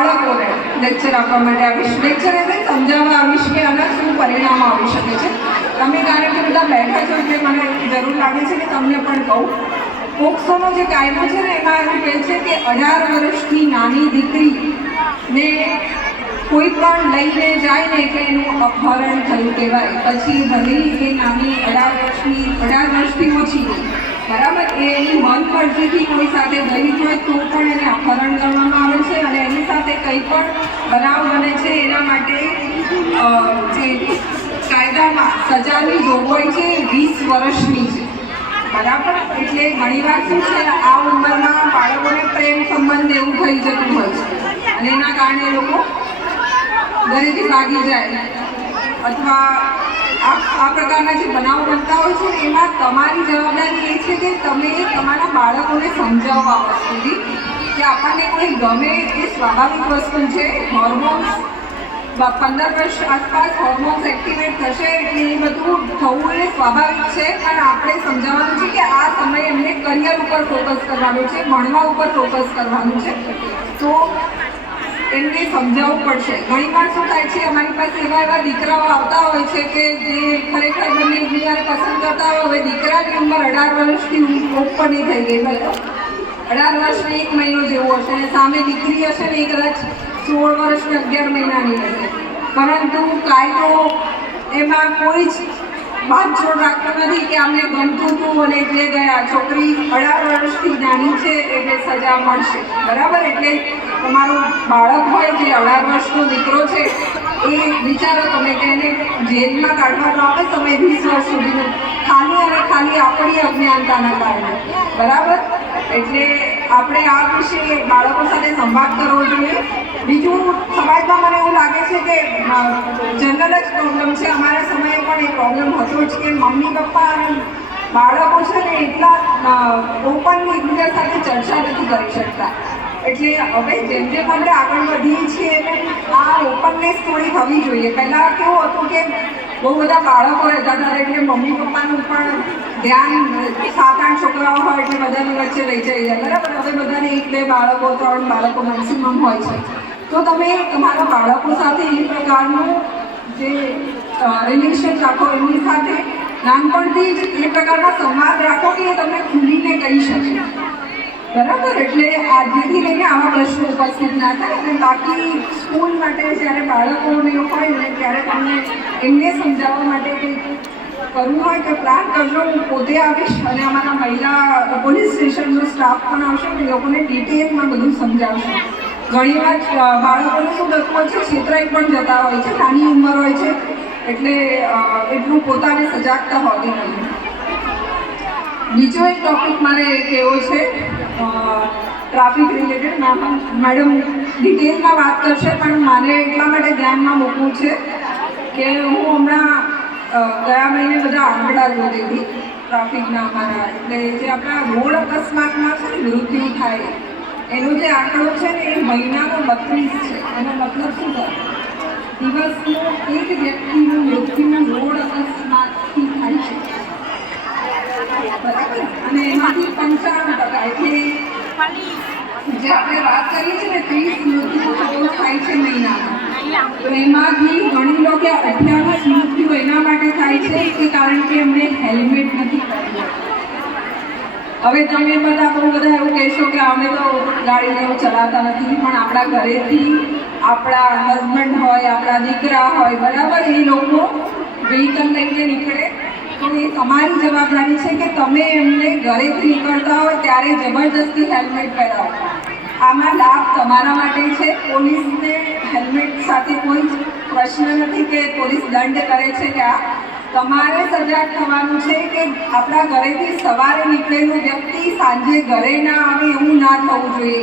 બાળકોને લેક્ચર આપવા માટે આવીશ. લેક્ચર એટલે સમજાવવા આવીશ કે આના શું પરિણામ આવી શકે છે. તમે કારણ કે બધા બેઠા છો એટલે મને જરૂર લાગે છે કે તમને પણ કહું. પોક્સોનો જે કાયદો છે ને, એમાં એવું કહે છે કે અઢાર વર્ષની નાની દીકરી ને કોઈ પણ લઈને જાય ને એટલે એનું અપહરણ થયું કહેવાય. પછી ભલે એ નાની અઢાર વર્ષની, અઢાર વર્ષથી ઓછી બરાબર, એ એની મન મરજીથી કોઈ સાથે ગઈ હોય તો પણ એને અપહરણ કરવામાં આવે છે અને એની સાથે કંઈ પણ બનાવ બને છે એના માટે જે કાયદામાં સજાની જોગવાઈ છે વીસ વર્ષની છે. બરાબર? એટલે ઘણીવાર શું છે, આ ઉંમરમાં બાળકોને પ્રેમ સંબંધ એવું થઈ જતું હોય છે. અને એના કારણે લોકો ઘરેથી ભાગી જાય. અથવા આ પ્રકારના જે બનાવ બનતા હોય છે એમાં તમારી જવાબદારી એ છે કે તમે તમારા બાળકોને સમજાવવા વસ્તુથી કે આપણને કોઈ ગમે એ સ્વાભાવિક વસ્તુ છે. હોર્મોન્સ પંદર વર્ષ આસપાસ હોર્મોન્સ એક્ટિવેટ થશે એટલે એ બધું થવું એ સ્વાભાવિક છે. પણ આપણે સમજાવવાનું છે કે આ સમયે એમને કરિયર ઉપર ફોકસ કરવાનું છે, ભણવા ઉપર ફોકસ કરવાનું છે. તો એમને સમજાવવું પડશે. ઘણીવાર શું થાય છે, અમારી પાસે એવા એવા દીકરાઓ આવતા હોય છે કે જે ખરેખર મને એકબીજાને પસંદ કરતા હોય. હવે દીકરાની ઉંમર અઢાર વર્ષથી ઉપરની થઈ ગઈ ભલે અઢાર વર્ષને એક મહિનો જેવો હશે અને સામે દીકરી હશે ને એ કદાચ સોળ વર્ષ કે અગિયાર મહિનાની હશે. પરંતુ કાયદો એમાં કોઈ જ બાંધછોડ રાખતો નથી કે અમને ગમતું હતું અને એટલે ગયા. છોકરી અઢાર વર્ષથી નાની છે એટલે સજા મળશે. બરાબર? એટલે તમારું બાળક હોય જે અઢાર વર્ષનો દીકરો છે, એ વિચારો તમે કે એને જેલમાં કાઢવાનો આવે તમે વીસ વર્ષ સુધીનું. ખાલી અને ખાલી આપણી અજ્ઞાનતાના કારણે. બરાબર? એટલે આપણે આ વિશે બાળકો સાથે સંવાદ કરવો જોઈએ. બીજું, સમાજમાં મને એવું લાગે છે કે જનરલ જ પ્રોબ્લેમ છે. અમારા સમયે પણ એ પ્રોબ્લેમ હતો જ કે મમ્મી, પપ્પા બાળકો છે ને એટલા ઓપનલી એકબીજા સાથે ચર્ચા નથી કરી શકતા. એટલે હવે જેમ જેમ આપણે આગળ વધીએ છીએ, એમ આ ઓપનનેસ થોડી થવી જોઈએ. પહેલાં કેવું હતું કે બહુ બધા બાળકો રહેતા હતા, એટલે મમ્મી, પપ્પાનું પણ ધ્યાન, સાત, આઠ છોકરાઓ હોય એટલે બધાની વચ્ચે રહી જાય બરાબર? હવે બધાને એક, બે બાળકો, ત્રણ બાળકો મેક્સિમમ હોય છે. તો તમે તમારા બાળકો સાથે એ પ્રકારનું જે રિલેશન રાખો એમની સાથે. નાનપણથી જ એ પ્રકારના સંવાદ રાખો કે એ તમને ખુલીને કહી શકે. બરાબર? એટલે આજથી લઈને આવા પ્રશ્નો ઉપસ્થિત ના થાય અને બાકી સ્કૂલ માટે જ્યારે બાળકોને એવું હોય ને ત્યારે તમને એમને સમજાવવા માટે કંઈક કરવું હોય તો પ્લાન કરજો, હું પોતે આવીશ અને અમારા મહિલા પોલીસ સ્ટેશનનો સ્ટાફ પણ આવશે એ લોકોને ડિટેલમાં બધું સમજાવશે. ઘણીવાર બાળકોને શું થતું હોય છે, છેતરાઈ પણ જતા હોય છે, નાની ઉંમર હોય છે, એટલે એટલું પોતાને સજાગતા હોતી નથી. બીજો એક ટોપિક મારે કહેવો છે ટ્રાફિક રિલેટેડ મેડમ ડિટેલમાં વાત કરશે, પણ મારે એટલા માટે ધ્યાનમાં મૂકવું છે કે હું હમણાં ગયા મહિને બધા આંકડા જોતી હતી ટ્રાફિકના અમારા. એટલે જે આપણા રોડ અકસ્માતમાં છે ને, મૃત્યુ થાય એનો જે આંકડો છે ને એ મહિનાનો બત્રીસ છે. એનો મતલબ શું થાય દિવસનો એક વ્યક્તિનું મૃત્યુ રોડ અકસ્માતથી થાય છે. અને એમાંથી પંચાવન ટકા, એટલે જે આપણે વાત કરીએ છીએ ને, ત્રીસ મૃત્યુ થતો થાય છે મહિનામાં. તો એમાંથી ઘણી લો કે અઠ્યાવીસ મૃત્યુ એના માટે થાય છે કે કારણ કે એમણે હેલ્મેટ નથી પહેર્યું હવે તમે બધા બહુ બધા એવું કહેશો કે અમે તો ગાડી એવું ચલાવતા નથી, પણ આપણા ઘરેથી આપણા હસબન્ડ હોય, આપણા દીકરા હોય, બરાબર? એ લોકો વ્હીકલ લઈને નીકળે. તો એ તમારી જવાબદારી છે કે તમે એમને ઘરેથી નીકળતા હોય, ત્યારે જબરજસ્તી હેલ્મેટ પહેરાવો. આમાં લાભ તમારા માટે છે. પોલીસને હેલ્મેટ સાથે કોઈ પ્રશ્ન નથી કે પોલીસ દંડ કરે છે કે આ. તમારે સજાગ થવાનું છે કે આપણા ઘરેથી સવારે નીકળેલું વ્યક્તિ સાંજે ઘરે ના આવે એવું ના થવું જોઈએ.